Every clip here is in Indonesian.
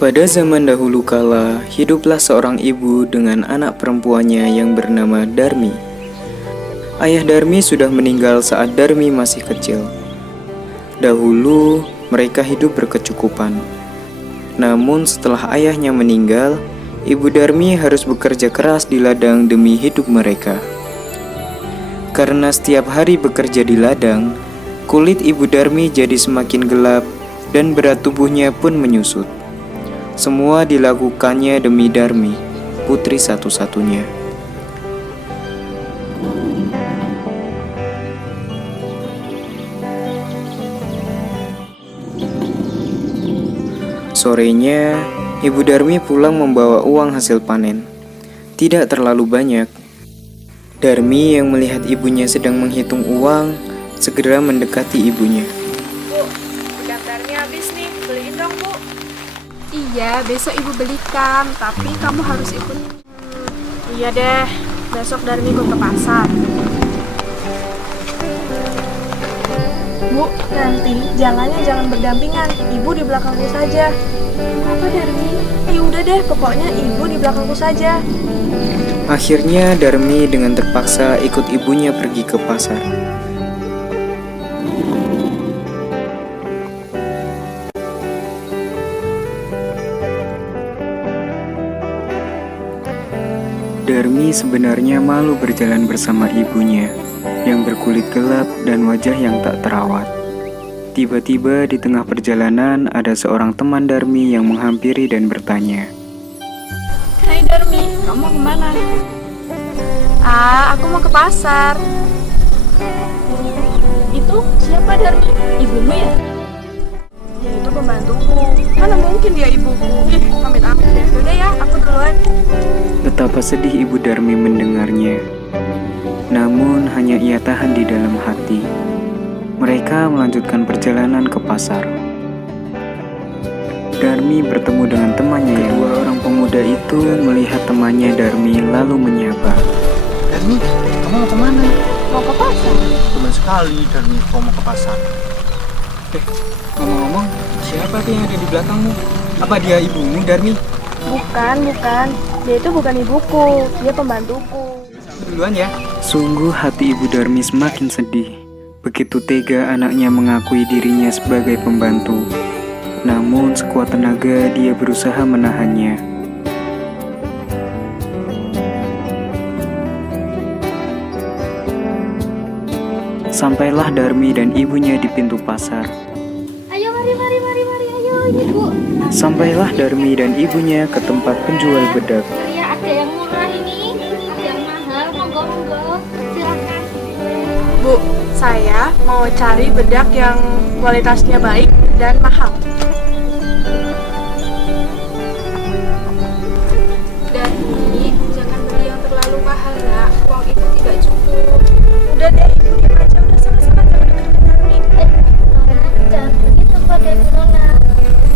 Pada zaman dahulu kala, hiduplah seorang ibu dengan anak perempuannya yang bernama Darmi. Ayah Darmi sudah meninggal saat Darmi masih kecil. Dahulu, mereka hidup berkecukupan. Namun setelah ayahnya meninggal, ibu Darmi harus bekerja keras di ladang demi hidup mereka. Karena setiap hari bekerja di ladang, kulit ibu Darmi jadi semakin gelap dan berat tubuhnya pun menyusut. Semua dilakukannya demi Darmi, putri satu-satunya. Sorenya, ibu Darmi pulang membawa uang hasil panen. Tidak terlalu banyak. Darmi yang melihat ibunya sedang menghitung uang, segera mendekati ibunya. Bu, bedak Darmi habis nih, beliin dong bu. Iya, besok ibu belikan, tapi kamu harus ikut. Iya deh, besok Darmi ikut ke pasar. Bu, nanti jalannya jangan berdampingan, ibu di belakangku saja. Kenapa Darmi? Ya udah deh, pokoknya ibu di belakangku saja. Akhirnya Darmi dengan terpaksa ikut ibunya pergi ke pasar. Darmi sebenarnya malu berjalan bersama ibunya yang berkulit gelap dan wajah yang tak terawat. Tiba-tiba di tengah perjalanan ada seorang teman Darmi yang menghampiri dan bertanya. Hai Darmi, kamu kemana? Aku mau ke pasar. Itu siapa Darmi? Ibumu ya? Ya itu pembantuku. Mana mungkin dia ibuku? Amit-amit deh. Udah ya, aku duluan. Betapa sedih ibu Darmi mendengarnya. Namun hanya ia tahan di dalam hati. Mereka melanjutkan perjalanan ke pasar. Darmi bertemu dengan temannya yang dua orang pemuda itu melihat temannya Darmi lalu menyapa. Darmi, kamu mau kemana? Mau ke pasar? Teman sekali Darmi, kamu mau ke pasar. Ngomong-ngomong, siapa tuh yang ada di belakangmu? Apa dia ibumu, Darmi? Bukan. Dia itu bukan ibuku, dia pembantuku. Duluan ya. Sungguh hati ibu Darmi semakin sedih. Begitu tega anaknya mengakui dirinya sebagai pembantu. Namun sekuat tenaga dia berusaha menahannya. Sampailah Darmi dan ibunya di pintu pasar. Ayo, mari, ayo ibu. Sampailah Darmi dan ibunya ke tempat penjual bedak. Ya, ada yang murah ini, ada yang mahal, monggo, silakan. Bu, saya mau cari bedak yang kualitasnya baik dan mahal. Darmi, jangan beli yang terlalu mahal nak, uang ibu tidak cukup. Udah deh, ibu diam aja. Udah sana-sana, jangan deket-deket Darmi. Nona, jangan begitu pada Nona.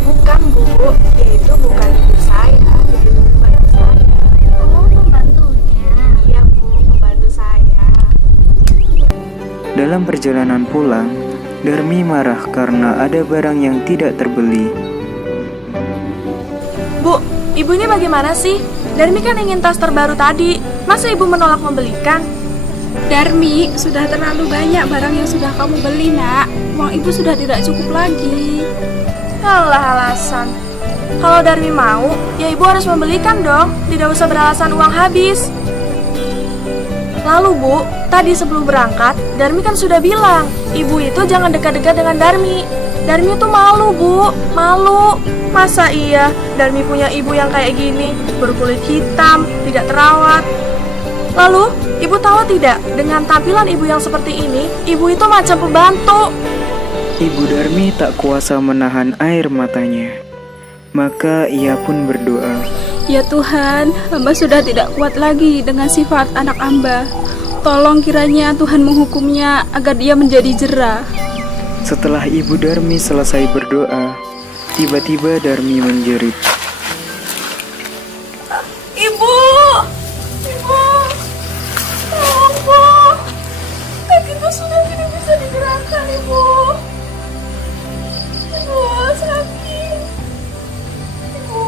Bukan bu, dia itu bukan ibu saya, dia itu pembantu saya. Oh, pembantunya. Iya bu, pembantu saya. Dalam perjalanan pulang, Darmi marah karena ada barang yang tidak terbeli. Bu, ibu ini bagaimana sih? Darmi kan ingin tas terbaru tadi, masa ibu menolak membelikan? Darmi, sudah terlalu banyak barang yang sudah kamu beli nak. Uang ibu sudah tidak cukup lagi. Alah alasan. Kalau Darmi mau, ya ibu harus membelikan dong, tidak usah beralasan uang habis. Lalu bu, tadi sebelum berangkat, Darmi kan sudah bilang, ibu itu jangan dekat-dekat dengan Darmi. Darmi itu malu bu, malu. Masa iya Darmi punya ibu yang kayak gini, berkulit hitam, tidak terawat. Lalu, ibu tahu tidak, dengan tampilan ibu yang seperti ini, ibu itu macam pembantu. Ibu Darmi tak kuasa menahan air matanya. Maka ia pun berdoa. Ya Tuhan, hamba sudah tidak kuat lagi dengan sifat anak hamba. Tolong kiranya Tuhan menghukumnya agar dia menjadi jera. Setelah ibu Darmi selesai berdoa, tiba-tiba Darmi menjerit. Ibu! Ibu! Tolong bu! Kakiku sudah tidak bisa digerakkan ibu. Ibu sakit. Ibu.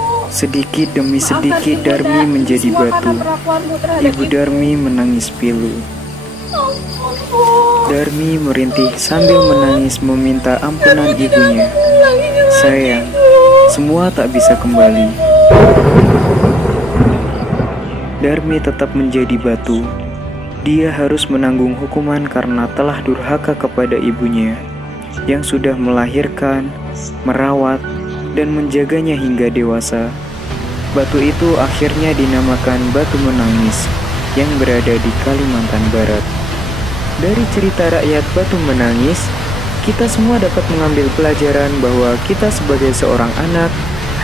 Sedikit demi sedikit Darmi menjadi batu. Ibu Darmi menangis pilu. Darmi merintih sambil menangis meminta ampunan ibunya. Sayang, semua tak bisa kembali. Darmi tetap menjadi batu. Dia harus menanggung hukuman karena telah durhaka kepada ibunya yang sudah melahirkan, merawat, dan menjaganya hingga dewasa. Batu itu akhirnya dinamakan Batu Menangis yang berada di Kalimantan Barat. Dari cerita rakyat Batu Menangis, kita semua dapat mengambil pelajaran bahwa kita sebagai seorang anak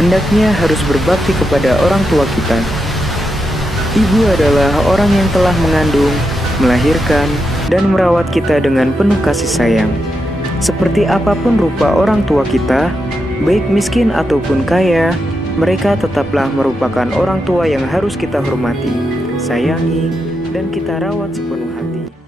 hendaknya harus berbakti kepada orang tua kita. Ibu adalah orang yang telah mengandung, melahirkan, dan merawat kita dengan penuh kasih sayang. Seperti apapun rupa orang tua kita, baik miskin ataupun kaya, mereka tetaplah merupakan orang tua yang harus kita hormati, sayangi, dan kita rawat sepenuh hati.